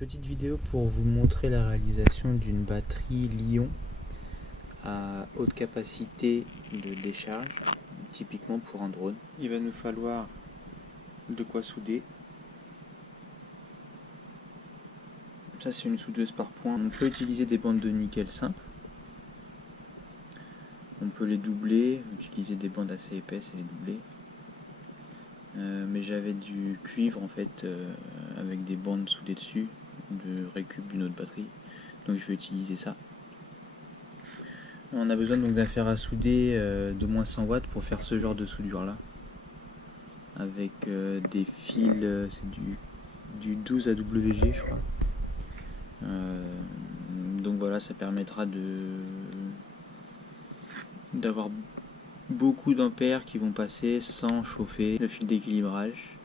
petite vidéo pour vous montrer la réalisation d'une batterie Li-ion à haute capacité de décharge, typiquement pour un drone. Il va nous falloir de quoi souder. Ça, c'est une soudeuse par point. On peut utiliser des bandes de nickel simples. On peut les doubler, utiliser des bandes assez épaisses et les doubler. Mais j'avais du cuivre en fait avec des bandes soudées dessus de récup d'une autre batterie, donc je vais utiliser ça. On a besoin donc d'un fer à souder d'au moins 100 watts pour faire ce genre de soudure là, avec des fils, c'est du 12 AWG je crois. Donc voilà, ça permettra d'avoir beaucoup d'ampères qui vont passer sans chauffer le fil d'équilibrage.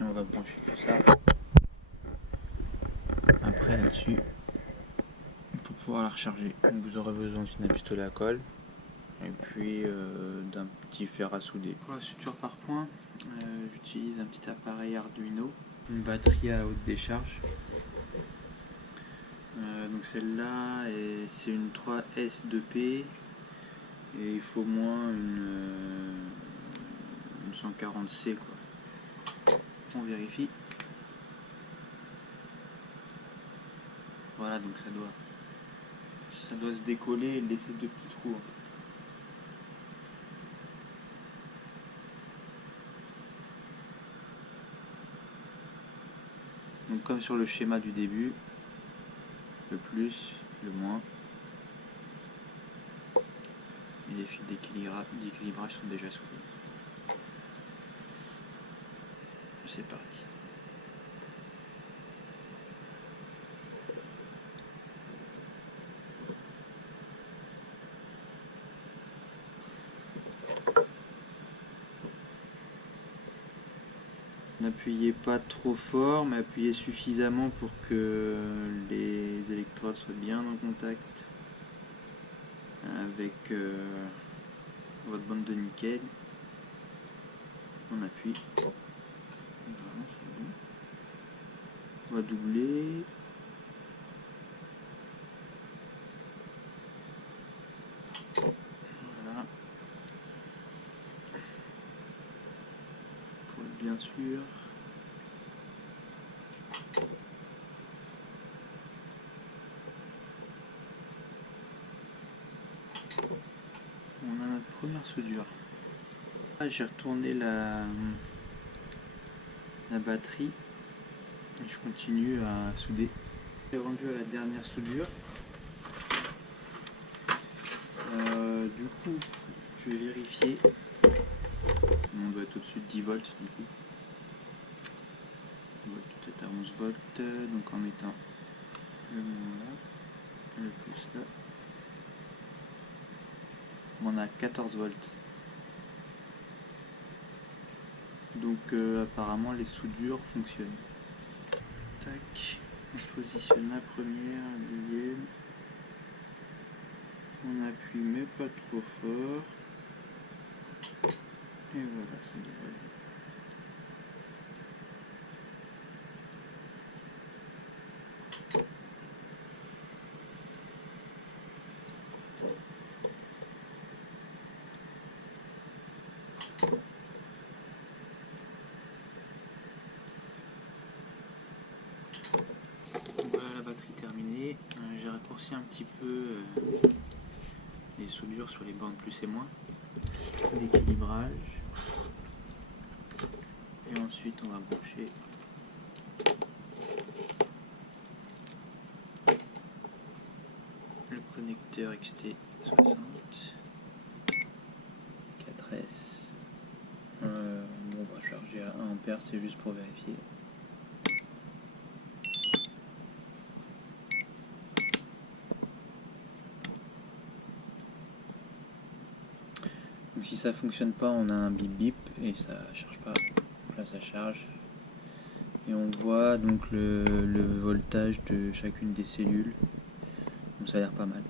On va brancher tout ça après là-dessus pour pouvoir la recharger. Donc vous aurez besoin d'un pistolet à colle et puis d'un petit fer à souder. Pour la suture par point, j'utilise un petit appareil Arduino, une batterie à haute décharge. Donc celle-là, c'est une 3S2P et il faut au moins une 140C quoi. On vérifie. Voilà, donc ça doit se décoller et laisser deux petits trous. Donc comme sur le schéma du début, le plus, le moins. Et les fils d'équilibrage sont déjà soudés. C'est parti. N'appuyez pas trop fort, mais appuyez suffisamment pour que les électrodes soient bien en contact avec votre bande de nickel. On appuie. Voilà, c'est bon. On va doubler. Voilà. Pour être bien sûr. On a notre première soudure. J'ai retourné la batterie et je continue à souder. J'ai rendu à la dernière soudure. Du coup, je vais vérifier. On doit être au-dessus de 10 volts du coup. On doit peut-être à 11 volts, donc en mettant le moins là, le plus là. On a 14 volts. Donc apparemment les soudures fonctionnent. Tac, on se positionne la première, la deuxième. On appuie mais pas trop fort. Et voilà, ça devrait aller. Voilà la batterie terminée. J'ai raccourci un petit peu les soudures sur les bandes plus et moins d'équilibrage. Et ensuite on va brancher le connecteur XT60 4S. Bon, on va charger à 1 A, c'est juste pour vérifier. Donc si ça fonctionne pas, on a un bip bip et ça charge pas. Là ça charge. Et on voit donc le voltage de chacune des cellules. Donc ça a l'air pas mal.